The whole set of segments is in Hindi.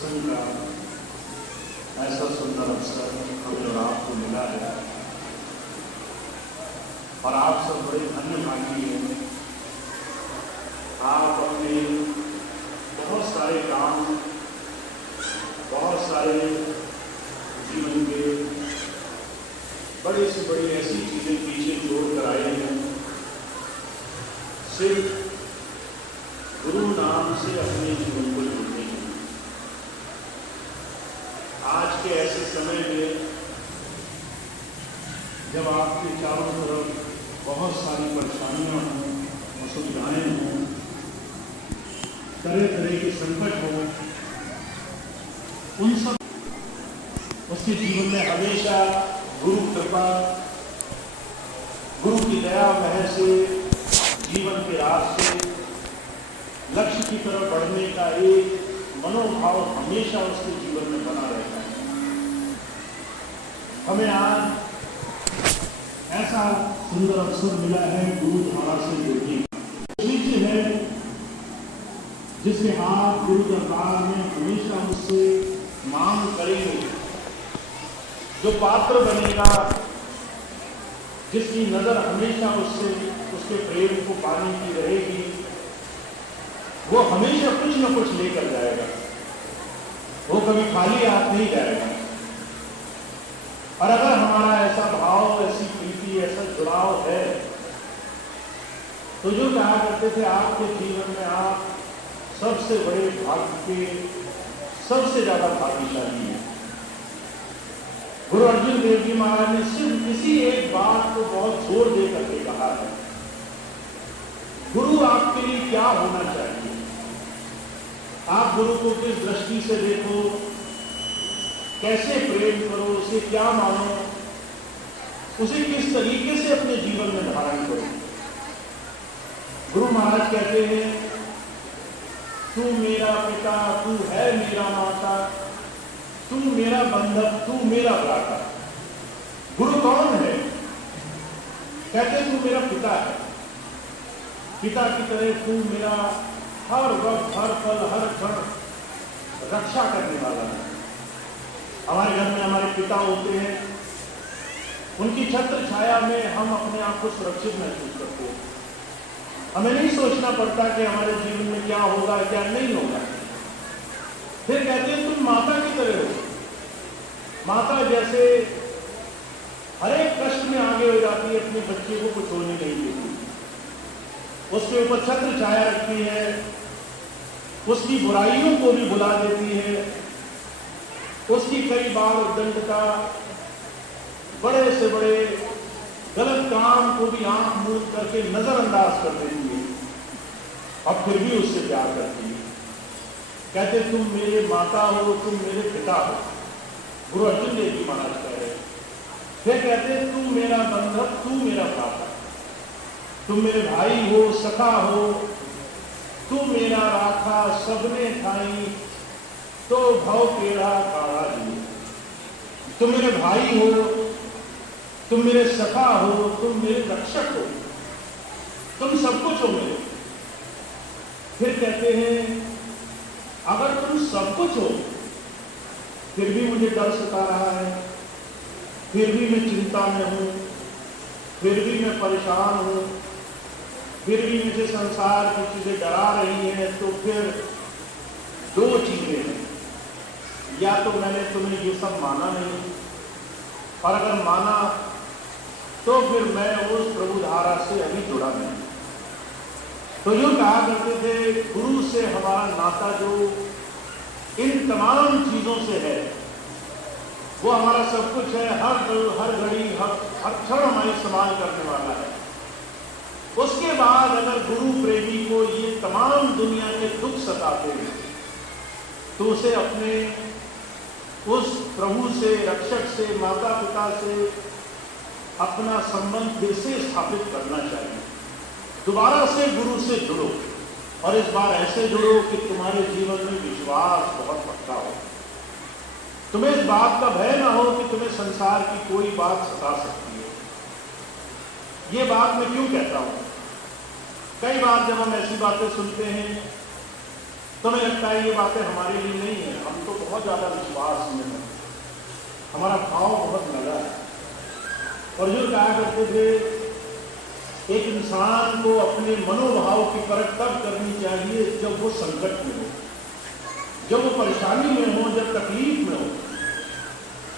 सत्संग का ऐसा सुंदर अवसर हमें और आपको मिला है और आप सब बड़े धन्य भागी हैं। आप अपने बहुत सारे काम, बहुत सारे जीवन के बड़ी से बड़ी ऐसी चीजें पीछे छोड़ कर आए हैं। सिर्फ गुरु नाम से अपने जीवन को जोड़ने के लिए। आज के ऐसे समय में जब आपके चारों तरफ बहुत सारी परेशानियां हों, असुविधाएं हों, तरह तरह के संकट हों, उन सब उसके जीवन में हमेशा गुरु कृपा, गुरु की दया मह से जीवन के रास्ते लक्ष्य की तरफ बढ़ने का एक मनोभाव हमेशा उसके जीवन में बना रहता है। हमें आज ऐसा सुंदर अवसर मिला है गुरु धारा से जुड़ने का। शिष्य है जिसके हाथ गुरु दरबार में हमेशा उससे मांग करेंगे, जो पात्र बनेगा, जिसकी नजर हमेशा उससे उसके प्रेम को पाने की रहेगी, वो हमेशा कुछ न कुछ लेकर जाएगा। वो कभी खाली हाथ नहीं जाएगा। और अगर हमारा ऐसा भाव, ऐसी प्रीति, ऐसा जुड़ाव है, तो जो कहा करते थे आपके जीवन में आप सबसे बड़े भाग्य के सबसे ज्यादा भाग्यशाली हैं। गुरु अर्जुन देव जी महाराज ने सिर्फ इसी एक बात को बहुत जोर दे करके कहा है, गुरु आपके लिए क्या होना चाहिए। आप गुरु को किस दृष्टि से देखो, कैसे प्रेम करो, उसे क्या मानो, उसे किस तरीके से अपने जीवन में धारण करो। गुरु महाराज कहते हैं, तू मेरा पिता, तू है मेरा माता, तू मेरा बंधक, तू मेरा भ्राता। गुरु कौन है? कहते तू मेरा पिता है। पिता की तरह तू मेरा हर वक्त, हर पल, हर क्षण रक्षा करने वाला है। हमारे घर में हमारे पिता होते हैं, उनकी छत्र छाया में हम अपने आप को सुरक्षित महसूस करते हैं। हमें नहीं सोचना पड़ता कि हमारे जीवन में क्या होगा, क्या नहीं होगा। फिर कहते हैं तुम माता की तरह हो। माता जैसे हर एक कष्ट में आगे हो जाती है, अपने बच्चे को कुछ होने नहीं देती, उसके ऊपर छत्र छाया रखती है, उसकी बुराइयों को भी भुला देती है, उसकी कई बार उद्दंडता, बड़े से बड़े गलत काम को भी आंख मूंद करके नजरअंदाज कर देती है, और फिर भी उससे प्यार करती है। कहते तुम मेरे माता हो, तुम मेरे पिता हो। गुरु अर्जुन देव जी महाराज कह रहे। फिर कहते तू मेरा बंधक, तू मेरा भ्राता, तुम मेरे भाई हो, सखा हो, तू मेरा राखा सबने खाई, तो भव पेड़ा काढ़ा जी। तुम मेरे भाई हो, तुम मेरे सखा हो, तुम मेरे रक्षक हो, तुम सब कुछ हो मेरे। फिर कहते हैं अगर तुम सब कुछ हो, फिर भी मुझे डर सता रहा है, फिर भी मैं चिंता में हूं, फिर भी मैं परेशान हूं, फिर भी मुझे संसार की चीजें डरा रही हैं, तो फिर दो चीजें हैं। या तो मैंने तुम्हें ये सब माना नहीं, और अगर माना तो फिर मैं उस प्रभु धारा से अभी जुड़ा नहीं। तो जो कहा करते थे गुरु से हमारा नाता जो इन तमाम चीजों से है, वो हमारा सब कुछ है, हर घड़ी, हर क्षण हमारी संभाल करने वाला है। उसके बाद अगर गुरु प्रेमी को ये तमाम दुनिया के दुख सताते हैं, तो उसे अपने उस प्रभु से, रक्षक से, माता पिता से अपना संबंध फिर से स्थापित करना चाहिए। दोबारा से गुरु से जुड़ो, और इस बार ऐसे जुड़ो कि तुम्हारे जीवन में विश्वास बहुत पक्का हो। तुम्हें इस बात का भय ना हो कि तुम्हें संसार की कोई बात सता सकती है। ये बात मैं क्यों कहता हूं? कई बार जब हम ऐसी बातें सुनते हैं तो हमें लगता है ये बातें हमारे लिए नहीं है, हम तो बहुत ज़्यादा विश्वास में हैं, हमारा भाव बहुत लगा है। और जो कहा करते थे, एक इंसान को अपने मनोभाव की परख तब करनी चाहिए जब वो संकट में हो, जब वो परेशानी में हो, जब तकलीफ में हो।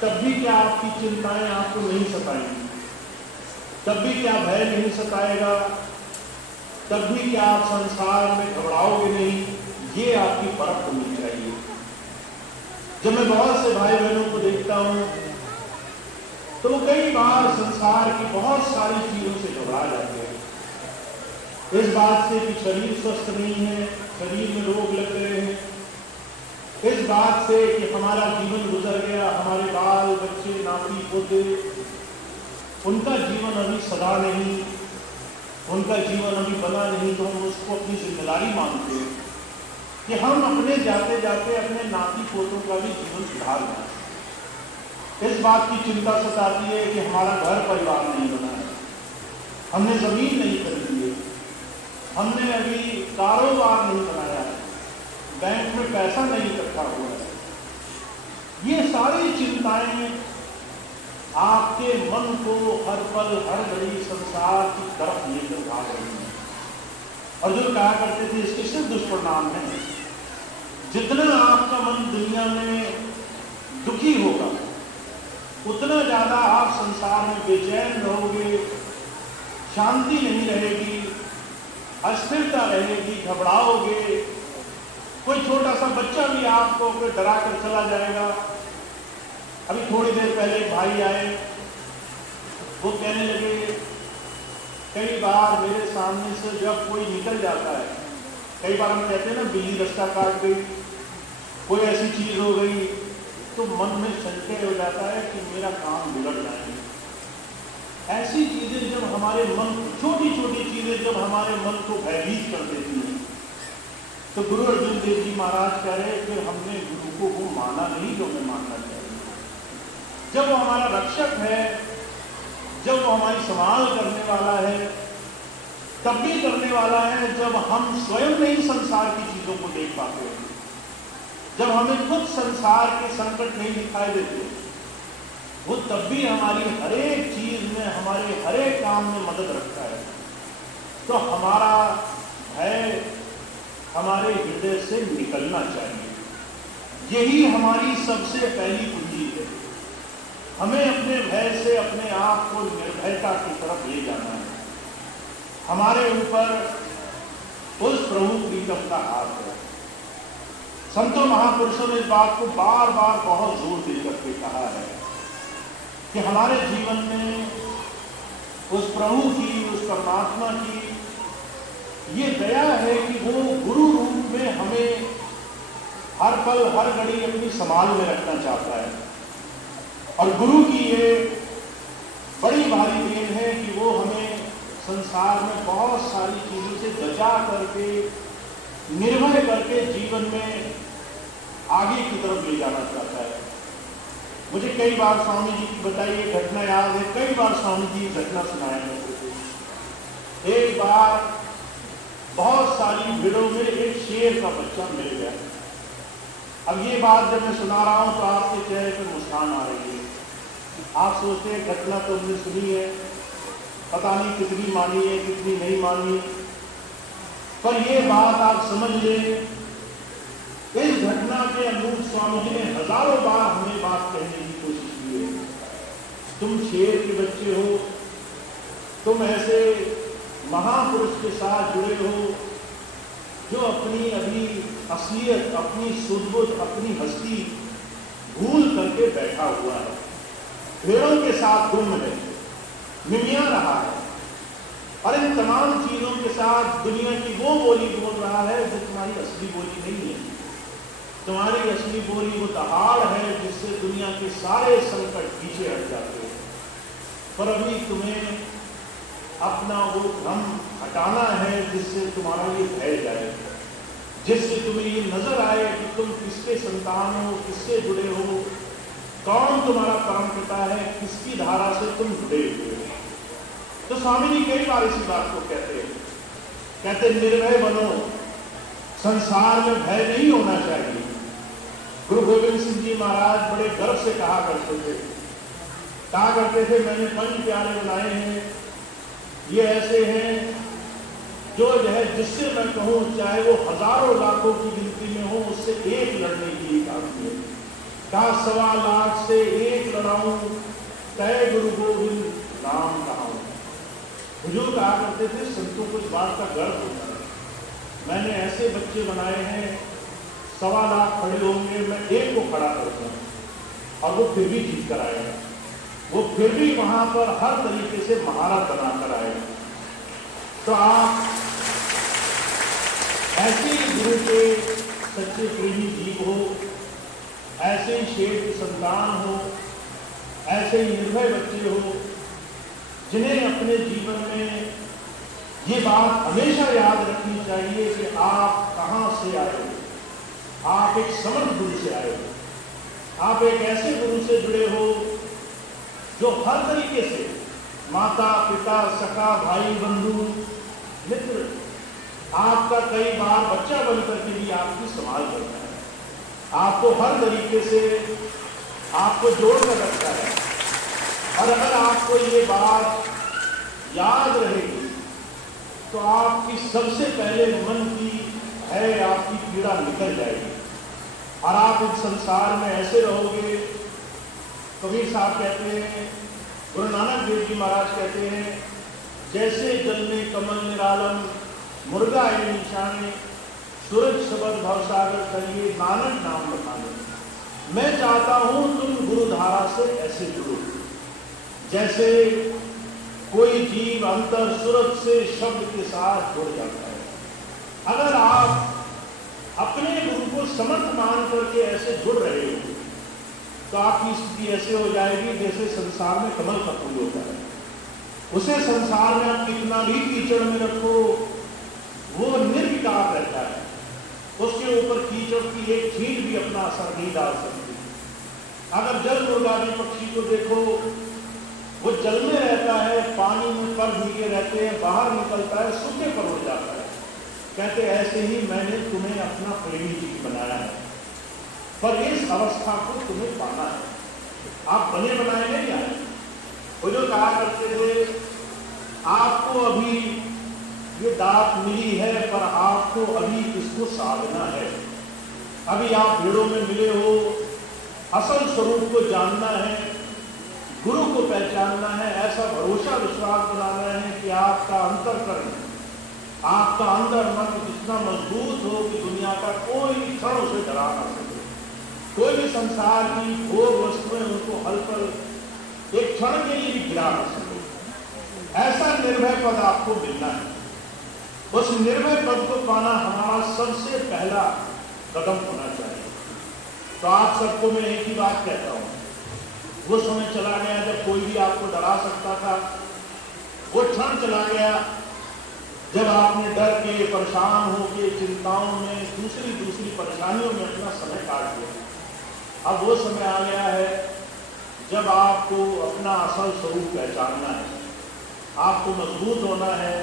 तब भी क्या आपकी चिंताएं आपको नहीं सताएंगी, तब भी क्या भय नहीं सताएगा, तब भी क्या आप संसार में घबराओगे नहीं, ये आपकी परख होनी चाहिए। जब मैं बहुत से भाई बहनों को देखता हूं तो वो कई बार संसार की बहुत सारी चीजों से घबरा जाते हैं। इस बात से कि शरीर स्वस्थ नहीं है, शरीर में रोग लग रहे हैं, इस बात से कि हमारा जीवन गुजर गया, हमारे बाल बच्चे नाती पोते, उनका जीवन अभी सदा नहीं, उनका जीवन अभी बना नहीं, तो हम उसको अपनी जिम्मेदारी मानते हैं कि हम अपने जाते जाते अपने नाती पोतों का भी जीवन सुधार दें। इस बात की चिंता सताती है कि हमारा घर परिवार नहीं बना है, हमने जमीन नहीं खरीदी है, हमने अभी कारोबार नहीं बनाया है, बैंक में पैसा नहीं इकट्ठा हुआ है। ये सारी चिंताएं आपके मन को हर पल हर घड़ी संसार की तरफ लेकर भाग रही हैं। और जो कहा करते थे, इसके सिर्फ दुष्परिणाम है। जितना आपका मन दुनिया में दुखी होगा, उतना ज्यादा आप संसार में बेचैन रहोगे, शांति नहीं रहेगी, अस्थिरता रहेगी, घबराओगे। कोई छोटा सा बच्चा भी आपको डरा कर चला जाएगा। अभी थोड़ी देर पहले एक भाई आए, वो कहने लगे, कई बार मेरे सामने से जब कोई निकल जाता है, कई बार हम कहते हैं ना, बिल्ली रास्ता काट गई, कोई ऐसी चीज हो गई, तो मन में संशय हो जाता है कि मेरा काम बिगड़ जाएंगे। ऐसी चीजें जब हमारे मन, छोटी छोटी चीजें जब हमारे मन को भयभीत कर देती हैं, तो गुरु अर्जुन देव जी महाराज कह रहे, फिर हमने गुरु को वो माना नहीं जो हमें मानना चाहिए। जब वो हमारा रक्षक है, जब वो हमारी संभाल करने वाला है, तब भी करने वाला है जब हम स्वयं नहीं संसार की चीजों को देख पाते हैं, जब हमें खुद संसार के संकट नहीं दिखाई देते, वो तब भी हमारी हरेक चीज में, हमारे हरेक काम में मदद रखता है। तो हमारा भय हमारे हृदय से निकलना चाहिए। यही हमारी सबसे पहली कुंजी है। हमें अपने भय से अपने आप को निर्भयता की तरफ ले जाना है। हमारे ऊपर उस प्रभु प्रीतम का हाथ है। संतों महापुरुषों ने इस बात को बार बार बहुत जोर देकर के कहा है कि हमारे जीवन में उस प्रभु की, उस परमात्मा की ये दया है कि वो गुरु रूप में हमें हर पल हर घड़ी अपनी संभाल में रखना चाहता है। और गुरु की ये बड़ी भारी देन है कि वो हमें संसार में बहुत सारी चीजों से बचा करके, निर्भय करके जीवन में आगे की तरफ ले जाना चाहता है। मुझे कई बार स्वामी जी की बताई ये घटना याद है, कई बार स्वामी जी घटना सुनाए करते थे। एक बार बहुत सारी भीड़ों में एक शेर का बच्चा मिल गया। अब ये बात जब मैं सुना रहा हूं तो आपके चेहरे पर मुस्कान आ रही है। आप सोचते हैं घटना तो हमने सुनी है, पता नहीं कितनी मानी है कितनी नहीं मानी, पर ये बात आप समझ लें, इस घटना के अनुरूप स्वामी जी ने हजारों बार हमें बात कहने की कोशिश की है। तुम शेर के बच्चे हो, तुम ऐसे महापुरुष के साथ जुड़े हो जो अपनी अभी असलियत, अपनी सुध-बुध, अपनी हस्ती भूल करके बैठा हुआ है, भेड़ों के साथ गुम है, मिमिया रहा है, और इन तमाम चीजों के साथ दुनिया की वो बोली बोल रहा है जो तुम्हारी असली बोली नहीं है। तुम्हारी असली बोली वो दहाड़ है जिससे दुनिया के सारे संकट पीछे हट जाते हैं। पर अभी तुम्हें अपना वो भ्रम हटाना है जिससे तुम्हारा ये भय जाए, जिससे तुम्हें ये नजर आए कि तुम किसके संतान हो, किससे जुड़े हो, कौन तुम्हारा परम पिता है, किसकी धारा से तुम जुड़े हुए हो। तो स्वामी जी कई बार इसी बात को कहते निर्भय बनो, संसार में भय नहीं होना चाहिए। गुरु गोविंद सिंह जी महाराज बड़े गर्व से कहा करते थे मैंने पंच प्यारे बनाए हैं, ये ऐसे हैं जो है जिससे मैं कहूं चाहे वो हजारों लाखों की गिनती में हो, उससे एक लड़ने के लिए काफी है। का 1.25 लाख से एक लड़ाऊं, तय गुरु गोविंद नाम कहाऊं। हुजूर कहा करते थे संतों को इस बात का गर्व होता है, मैंने ऐसे बच्चे बनाए हैं 1.25 लाख खड़े होंगे, मैं एक को खड़ा करता हूं और वो फिर भी जीत कर आएगा, वो फिर भी वहां पर हर तरीके से महारत बनाकर आएगा। तो आप ऐसे ही गुरु के सच्चे प्रेमी जीव हो, ऐसे ही शेर की संतान हो, ऐसे ही निर्भय बच्चे हो, जिन्हें अपने जीवन में ये बात हमेशा याद रखनी चाहिए कि आप कहां से आए हो। आप एक समर्थ गुरु से आए हो, आप एक ऐसे गुरु से जुड़े हो जो हर तरीके से माता पिता सखा भाई बंधु मित्र आपका कई बार बच्चा बनकर के भी आपकी संभाल करता है, आपको हर तरीके से आपको जोड़ कर रखता है। और अगर आपको ये बात याद रहेगी तो आपकी सबसे पहले मन की है आपकी पीड़ा निकल जाएगी और आप इस संसार में ऐसे रहोगे। कबीर साहब कहते हैं, गुरु नानक देव जी महाराज कहते हैं, जैसे जल में कमल निरालम मुर्गा है निशाने, सूरज शबद भवसागर करिए नानक नाम बताने। मैं चाहता हूं तुम गुरुधारा से ऐसे जुड़ो जैसे कोई जीव अंतर सूरज से शब्द के साथ जुड़ जाता है। अगर आप अपने गुरु को समर्थ मान करके ऐसे जुड़ रहे हो तो आपकी स्थिति ऐसे हो जाएगी जैसे संसार में कमल का फूल होता है। उसे संसार में आप कितना भी कीचड़ में रखो वो निर्विकार रहता है, उसके ऊपर कीचड़ की एक छींट भी अपना असर नहीं डाल सकती। अगर जल मुर्गावी पक्षी को देखो, वो जल में रहता है, पानी में पर भीगे रहते हैं, बाहर निकलता है सूखे पर उड़ जाता है। कहते ऐसे ही मैंने तुम्हें अपना प्रेमी जीव बनाया है, पर इस अवस्था को तुम्हें पाना है, आप बने बनाए नहीं आए। वो जो कहा करते थे आपको अभी ये दात मिली है पर आपको अभी इसको साधना है। अभी आप भीड़ों में मिले हो, असल स्वरूप को जानना है, गुरु को पहचानना है, ऐसा भरोसा विश्वास बनाना है कि आपका अंतःकरण, आपका अंदर मन इतना मजबूत हो कि दुनिया का कोई क्षण उसे डरा ना सके। कोई भी संसार की भोग वस्तुएं उनको हल पर एक क्षण के लिए भी गिरा ना सके। ऐसा निर्भय पद आपको मिलना है। उस निर्भय पद को पाना हमारा सबसे पहला कदम होना चाहिए। तो आप सबको मैं एक ही बात कहता हूं, वो समय चला गया जब कोई भी आपको डरा सकता था, वो क्षण चला गया जब आपने डर के, परेशान होके, चिंताओं में, दूसरी परेशानियों में अपना समय काट दिया। अब वो समय आ गया है जब आपको अपना असल स्वरूप पहचानना है, आपको मजबूत होना है,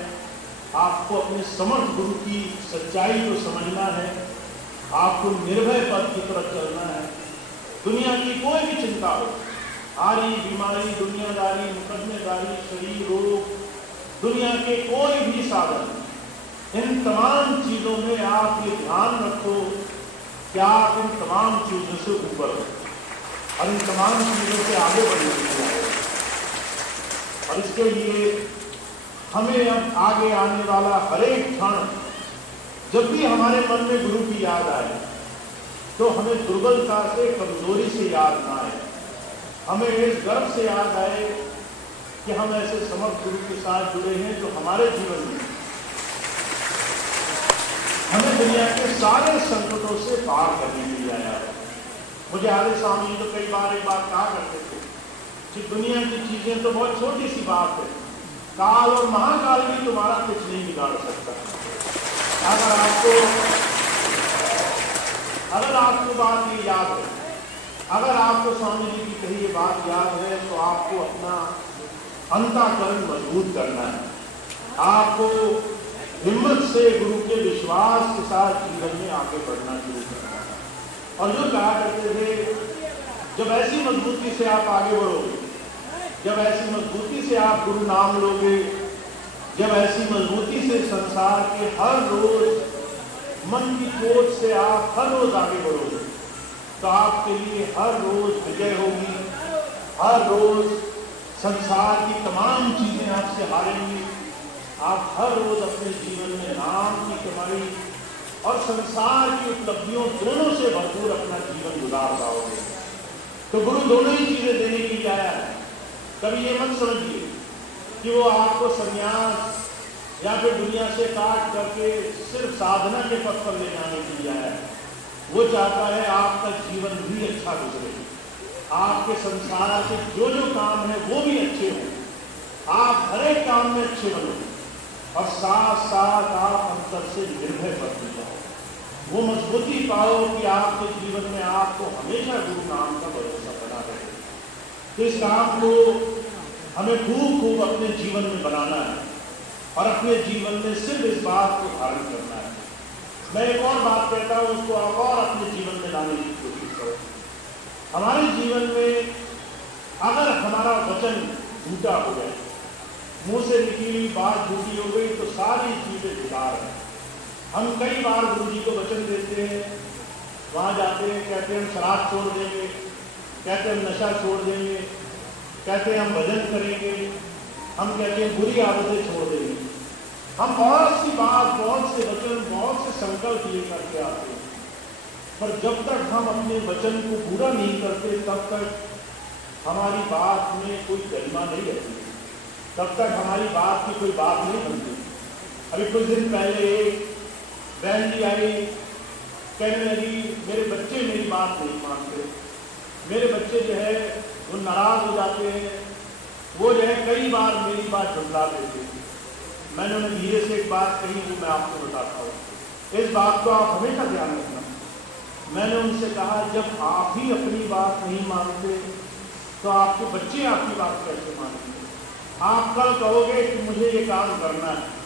आपको अपने समर्थ गुरु की सच्चाई को समझना है, आपको निर्भय पद की तरफ चलना है। दुनिया की कोई भी चिंता हो, आरी बीमारी, दुनियादारी, मुकदमेदारी, शरीर रोग, दुनिया के कोई भी साधन, इन तमाम चीजों में आप ये ध्यान रखो कि आप इन तमाम चीजों से ऊपर हो और इन तमाम चीजों से आगे बढ़ने के लिए। और इसके लिए हमें अब आगे आने वाला हर एक क्षण जब भी हमारे मन में गुरु की याद आए तो हमें दुर्बलता से, कमजोरी से याद ना आए, हमें इस गर्व से याद आए कि हम ऐसे समर्थ गुरु के साथ जुड़े हैं जो हमारे जीवन में हमें दुनिया के सारे संकटों से पार करने के लिए आया है। मुझे आगे स्वामी तो कई बार एक बात कहा करते थे कि दुनिया की चीजें तो बहुत छोटी सी बात है, काल और महाकाल भी तुम्हारा कुछ नहीं बिगाड़ सकता। अगर आपको बात ये याद है, अगर आपको स्वामी जी की कही ये बात याद है तो आपको अपना अंतःकरण मजबूत करना है, आपको हिम्मत से गुरु के विश्वास के साथ जीवन में आगे बढ़ना शुरू करना है। और जो कहा करते थे, जब ऐसी मजबूती से आप आगे बढ़ोगे, जब ऐसी मजबूती से आप गुरु नाम लोगे, जब ऐसी मजबूती से संसार के हर रोज मन की कोच से आप हर रोज आगे बढ़ोगे, तो आपके लिए हर रोज विजय होगी। हर रोज संसार की तमाम चीजें आपसे हारेंगी। आप हर रोज अपने जीवन में नाम की कमाई और संसार की उपलब्धियों दोनों से भरपूर अपना जीवन गुजार पाओगे। तो गुरु दोनों ही चीजें देने के लिए आया है। कभी ये मत समझिए कि वो आपको संन्यास या फिर दुनिया से काट करके सिर्फ साधना के पथ पर ले जाने के लिए आया है। वो चाहता है आपका जीवन भी अच्छा गुजरे, आपके संसार के जो जो काम है वो भी अच्छे हों, आप हर एक काम में अच्छे बनो और साथ साथ आप अंतर से निर्भय बनते जाओ। वो मजबूती पाओ कि आपके जीवन में आपको हमेशा गुरु नाम का भरोसा बना रहे। तो इस काम को हमें खूब खूब अपने जीवन में बनाना है और अपने जीवन में सिर्फ इस बात को धारण करना है। मैं एक और बात कहता हूं, उसको आप और अपने जीवन में लाने की कोशिश करो। हमारे जीवन में अगर हमारा वचन झूठा हो गया, मुंह से निकली हुई बात झूठी हो गई, तो सारी चीजें बेकार है। हम कई बार गुरु जी को वचन देते हैं, वहां जाते हैं, कहते हैं हम शराब छोड़ देंगे, कहते हैं हम नशा छोड़ देंगे, कहते हैं हम भजन करेंगे, हम कहते हैं बुरी आदतें छोड़ देंगे। हम बहुत सी बात, बहुत से वचन, बहुत से संकल्प लेकर के आते हैं, पर जब तक हम अपने वचन को पूरा नहीं करते तब तक हमारी बात में कोई गरिमा नहीं रहती, तब तक हमारी बात की कोई बात नहीं बनती। अभी कुछ दिन पहले एक बहन जी आई, कहने लगी मेरे बच्चे मेरी बात नहीं मानते, मेरे बच्चे जो है वो नाराज हो जाते हैं, वो जो है कई बार मेरी बात झुठला देते हैं। मैंने उन्हें धीरे से एक बात कही, वो मैं आपको बताता हूँ, इस बात को आप हमेशा ध्यान रखना। मैंने उनसे कहा जब आप ही अपनी बात नहीं मानते तो आपके बच्चे आपकी बात कैसे मानेंगे? आप कल कहोगे कि मुझे ये काम करना है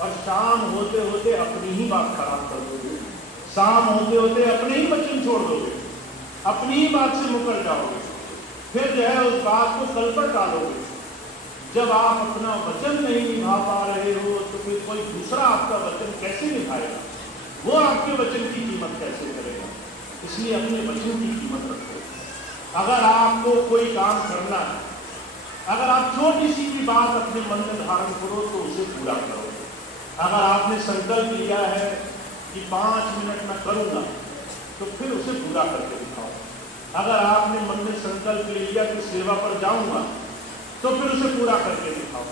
और शाम होते होते अपनी ही बात खराब कर दोगे, शाम होते होते अपने ही वचन छोड़ दोगे, अपनी ही बात से मुकर जाओगे, फिर जो है उस बात को कल पर टालोगे। जब आप अपना वचन नहीं निभा पा रहे हो तो फिर कोई दूसरा आपका वचन कैसे निभाएगा? वो आपके वचन की कीमत कैसे करेगा? इसलिए अपने वचन की कीमत रखो। अगर आपको कोई काम करना है, अगर आप छोटी सी भी बात अपने मन में धारण करो तो उसे पूरा करो। अगर आपने संकल्प लिया है कि 5 मिनट में करूंगा, तो फिर उसे पूरा करके दिखाओ। अगर आपने मन में संकल्प ले लिया कि सेवा पर जाऊंगा, तो फिर उसे पूरा करके दिखाओ।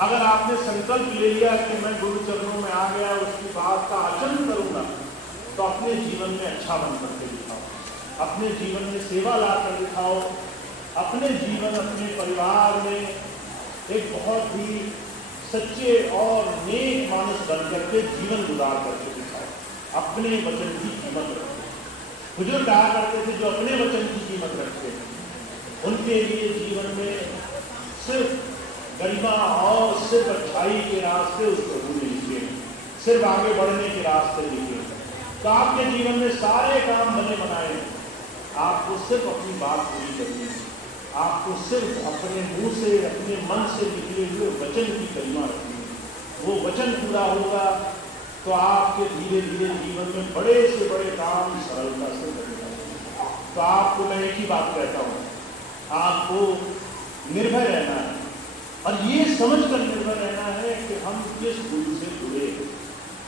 अगर आपने संकल्प ले लिया कि मैं गुरु चरणों में आ गया, उसकी बात का आचरण करूंगा, तो अपने जीवन में अच्छा बन करके दिखाओ, अपने जीवन में सेवा ला कर दिखाओ, अपने जीवन, अपने परिवार में एक बहुत ही सच्चे और नेक मानुष बन करके जीवन गुजार करके दिखाओ। अपने वचन की कीमत रखो। बुजुर्ग कहा करते थे जो अपने वचन की कीमत रखते हैं उनके लिए जीवन में सिर्फ गरिमा और सिर्फ अच्छाई के रास्ते उस प्रभु ने लिखे, सिर्फ आगे बढ़ने के रास्ते लिखे। तो आपके जीवन में सारे काम बने बनाए, आपको सिर्फ अपनी बात पूरी करनी है, आपको सिर्फ अपने मुंह से, अपने मन से निकले हुए वचन की गरिमा रखनी है। वो वचन पूरा होगा तो आपके धीरे धीरे जीवन में बड़े से बड़े काम सरलता से बनेगा। तो आपको मैं एक ही बात कहता हूँ, आपको निर्भय रहना है और ये समझकर निर्भय रहना है कि हम किस गुरु से जुड़े।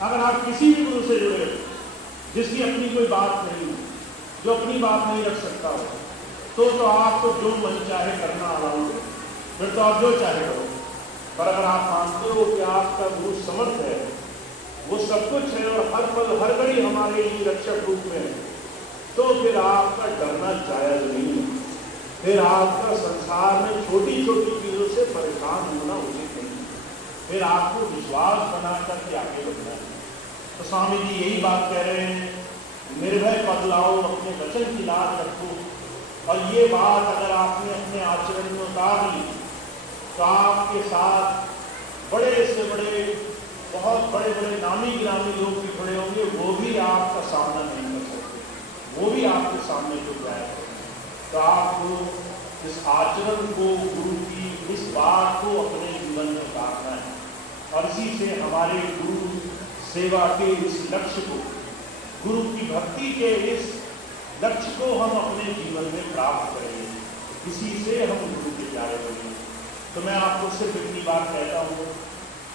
अगर आप किसी भी गुरु से जुड़े जिसकी अपनी कोई बात नहीं, जो अपनी बात नहीं रख सकता हो, तो आपको जो मन चाहे करना अलाउ है, फिर तो आप जो चाहे करो। पर अगर आप मानते हो कि आपका गुरु समर्थ है, वो सब कुछ है और हर पल हर घड़ी हमारे लिए रक्षक रूप में है, तो फिर आपका डरना जायज नहीं है। फिर आपका संसार में छोटी छोटी चीजों से परेशान होना उचित नहीं है। फिर आपको विश्वास बनाकर के आगे बढ़ना है। तो स्वामी जी यही बात कह रहे हैं, निर्भय पद लाओ, अपने वचन की लाज रखो। और ये बात अगर आपने अपने आचरण में उतार ली तो आपके साथ बड़े से बड़े बहुत बहुत बड़े बड़े नामी गिरामी लोग भी खड़े होंगे, वो भी आपका सामना नहीं कर सकते, वो भी आपके सामने झुक जाएंगे। तो आपको इस आचरण को, गुरु की इस बात को अपने जीवन में उतारना है, और इसी से हमारे गुरु सेवा के इस लक्ष्य को, गुरु की भक्ति के इस लक्ष्य को हम अपने जीवन में प्राप्त करेंगे, इसी से हम गुरु के प्यारे बनेंगे। तो मैं आपको सिर्फ इतनी बात कहता हूँ,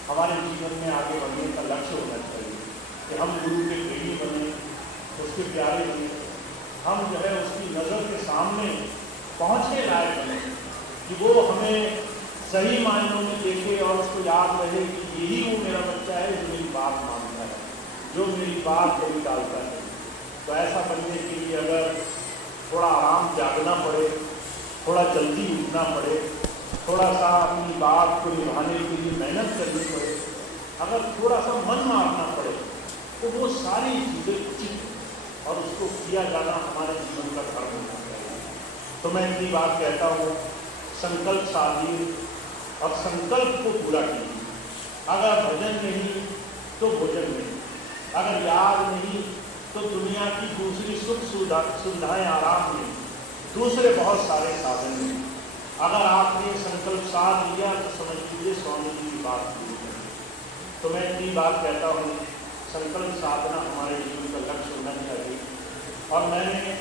हमारे जीवन में आगे बढ़ने का लक्ष्य होना चाहिए कि हम गुरु के प्रेमी बने, उसके प्यारे बने, हम जो है उसकी नज़र के सामने पहुँचने लायक बने, कि वो हमें सही मायनों में देखे और उसको याद रहे कि यही वो मेरा बच्चा है जो मेरी बात मानता है, जो मेरी बात कभी डालता है। तो ऐसा बनने के लिए अगर थोड़ा आराम जागना पड़े, थोड़ा जल्दी उठना पड़े, थोड़ा सा अपनी बात को निभाने के लिए मेहनत करनी पड़े, अगर थोड़ा सा मन मारना पड़े, तो वो सारी चीज़ें उचित है और उसको किया जाना हमारे जीवन का धर्म होना चाहिए। तो मैं इतनी बात कहता हूँ, संकल्प साधिए और संकल्प को पूरा कीजिए। अगर भजन नहीं तो भोजन नहीं, अगर याद नहीं तो दुनिया की दूसरी सुख सुविधाएं आराम नहीं, दूसरे बहुत सारे साधन नहीं। अगर आपने संकल्प साध लिया तो समझ लीजिए स्वामी जी की बात पूरी है। तो मैं इतनी बात कहता हूँ, संकल्प साधना हमारे जीवन का लक्ष्य होना चाहिए। और मैंने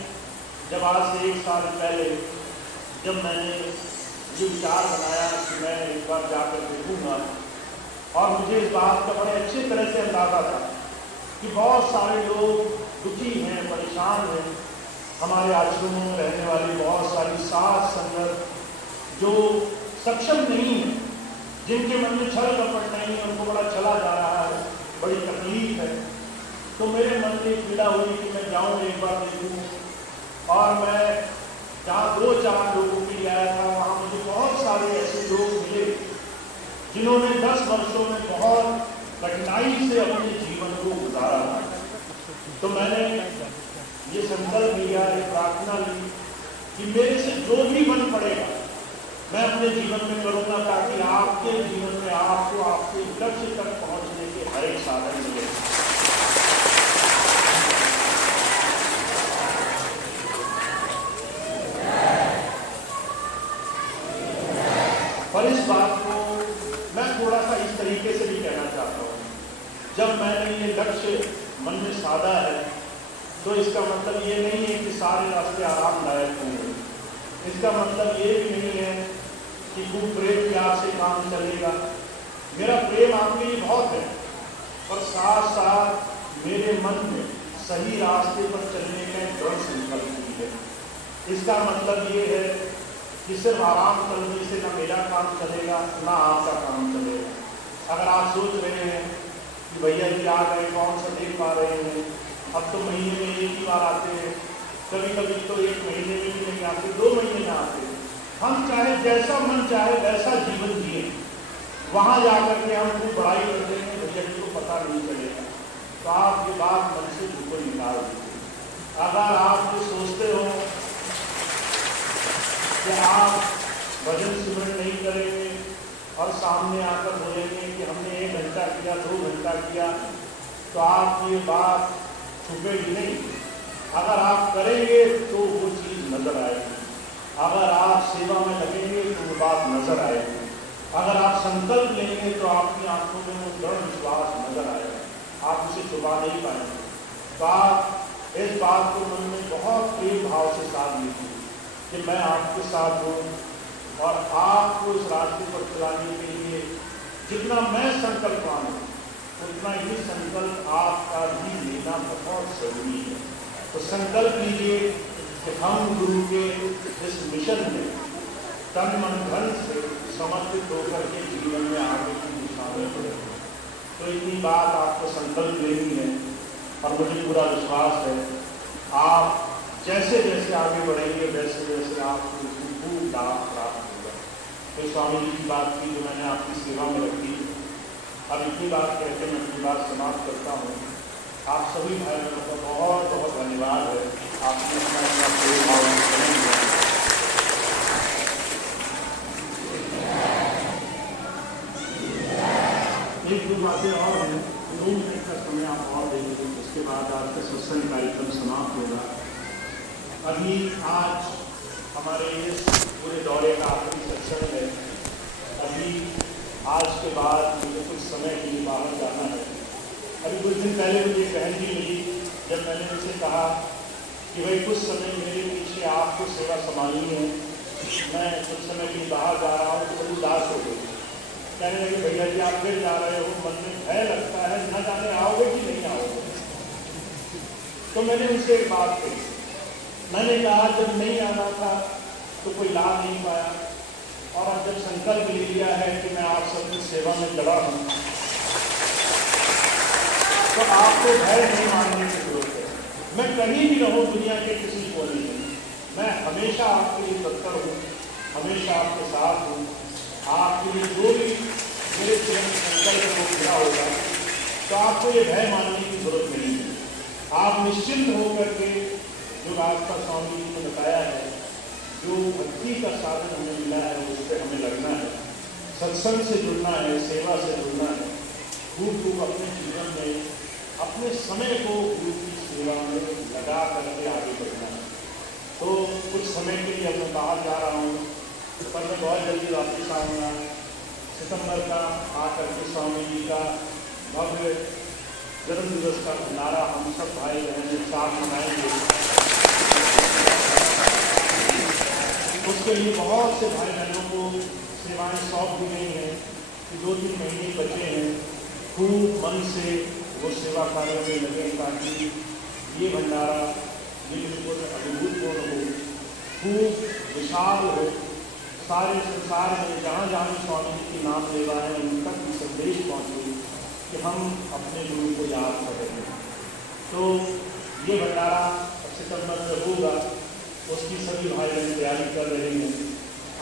जब आज से 1 साल पहले जब मैंने ये विचार बनाया कि मैं एक बार जाकर देखूंगा, और मुझे इस बात का बड़े अच्छी तरह से अंदाजा था कि बहुत सारे लोग दुखी हैं, परेशान हैं, हमारे आश्रमों में रहने वाली बहुत सारी साध संगत जो सक्षम नहीं है, जिनके मन में छल कपट नहीं है, उनको बड़ा चला जा रहा है, बड़ी तकलीफ है। तो मेरे मन में पीड़ा हुई कि मैं जाऊँ एक बार देखूँ, और मैं जहाँ 2-4 लोगों के लिए आया था, वहाँ मुझे बहुत सारे ऐसे लोग मिले जिन्होंने 10 वर्षों में बहुत कठिनाई से अपने जीवन को गुजारा था। तो मैंने ये संकल्प लिया, ये प्रार्थना ली कि मेरे से जो भी बन पड़ेगा मैं अपने जीवन में करूँगा, ताकि आपके जीवन में आपको आपके लक्ष्य तक पहुँचने के हर एक साधन मिले। और इस बात को मैं थोड़ा सा इस तरीके से भी कहना चाहता हूँ, जब मैंने ये लक्ष्य मन में साधा है तो इसका मतलब ये नहीं है कि सारे रास्ते आरामदायक होंगे। इसका मतलब ये भी नहीं है कि खूब प्रेम प्यार से काम चलेगा। मेरा प्रेम आपके लिए बहुत है, और साथ साथ मेरे मन में सही रास्ते पर चलने का दृढ़ संकल्प भी है। इसका मतलब ये है कि सिर्फ आराम करने से ना मेरा काम चलेगा, ना आपका काम चलेगा। अगर आप सोच रहे हैं कि भैया जी आ गए, कौन सा देख पा रहे हैं, अब तो महीने में 1 ही बार आते हैं, कभी कभी तो 1 महीने में भी नहीं आते, 2 महीने में आते हैं। हम चाहे जैसा मन चाहे वैसा जीवन जिए, वहाँ जाकर के हम खूब बड़ाई कर देंगे, भैया जी को पता नहीं चलेगा। तो आप ये बात मन से बिल्कुल निकाल दीजिए। अगर आप ये सोचते हो कि आप भजन सिमरन नहीं करेंगे और सामने आकर बोलेंगे कि हमने 1 घंटा किया, 2 घंटा किया, तो आप ये बात छुपेगी नहीं। अगर आप करेंगे तो वो चीज़ नजर आएगी, अगर आप सेवा में लगेंगे तो वो बात नजर आएगी, अगर आप संकल्प लेंगे तो आपकी आंखों में वो दृढ़ विश्वास नजर आएगा, आप उसे छुपा नहीं पाएंगे। तो आप इस बात को मन में बहुत प्रेम भाव से साथ लीजिए कि मैं आपके साथ हूँ, और आपको इस रास्ते पर चलाने के लिए जितना मैं संकल्प मानूँ उतना ही संकल्प आपका भी लेना बहुत जरूरी है। तो संकल्प लीजिए कि हम गुरु के इस मिशन में तन मन धन से समर्पित होकर के जीवन में आगे की दिशा में बढ़े। तो इतनी बात आपको संकल्प लेनी है, और मुझे पूरा विश्वास है आप जैसे जैसे आगे बढ़ेंगे वैसे वैसे आपको खूब लाभ प्राप्त होगा। तो स्वामी जी की बात की जो मैंने आपकी सेवा में रखी, अब इतनी बात कहकर मैं अपनी बात समाप्त करता हूँ। आप सभी भाई बहनों का बहुत बहुत धन्यवाद है, आपने अपना प्रेम भाव एक बातें और हैं, 2 मिनट का समय आप और दे दीजिए, उसके बाद आपका सत्संग कार्यक्रम समाप्त होगा। अभी आज हमारे इस पूरे दौरे का आखिरी सत्संग है। अभी आज के बाद मुझे कुछ समय के लिए बाहर जाना है। अभी कुछ दिन पहले मुझे बहन जी मिली, जब मैंने उनसे कहा कि भाई कुछ समय मेरे पीछे आपको सेवा संभालनी है, मैं कुछ समय के लिए बाहर जा रहा हूँ, तो बड़ी उदास हो गई। कहने लगे भैया जी आप फिर जा रहे हो, मन में भय लगता है, न जाने आओगे कि नहीं आओगे। तो मैंने उनसे एक बात कही, मैंने कहा जब नहीं आना था तो कोई ला नहीं पाया, और अब जब संकल्प ले लिया है कि मैं आप सबकी सेवा में लड़ा हूँ, तो आपको भय नहीं मानने की जरूरत है। मैं कहीं भी रहूँ दुनिया के किसी कोने में, मैं हमेशा आपके लिए तत्पर हूँ, हमेशा आपके साथ हूँ। आपके लिए जो भी मेरे जीवन संकल्प को पूरा होगा, तो आपको ये भय मानने की जरूरत नहीं है। आप निश्चिंत होकर के जो रास्ता स्वामी जी ने बताया है, जो भक्ति का साधन हमें मिला है, उस पर हमें लगना है, सत्संग से जुड़ना है, सेवा से जुड़ना है, खूब अपने जीवन में अपने समय को गुरु की सेवा में लगा करके आगे बढ़ना है। तो कुछ समय के लिए मैं बाहर जा रहा हूँ, पर मैं बहुत जल्दी वापस आऊँगा। सितंबर का आकर के स्वामी जी का भव्य जन्मदिवस का भंडारा हम सब भाई बहन एक साथ मनाएंगे। उसके लिए बहुत से भाई बहनों को सेवाएं सौंप दी गई हैं कि 2-3 महीने बचे हैं, खूब मन से वो सेवा कार्यों में लगे, ताकि ये भंडारा ये बिल्कुल अभिभूतपूर्ण हो, खूब विशाल हो, सारे संसार में जहाँ जहाँ भी स्वामी जी की नाम लेवा है उन तक भी संदेश पहुँचे कि हम अपने गुरु को याद कर रहे हैं। तो ये भंडारा सितंबर में होगा, उसकी सभी भाई बहन तैयारी कर रहे हैं।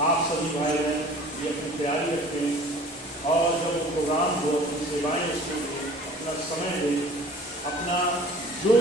आप सभी भाई बहन ये अपनी तैयारी रखें, और जब वो प्रोग्राम हो अपनी सेवाएं उसको दें, अपना समय दें, अपना जो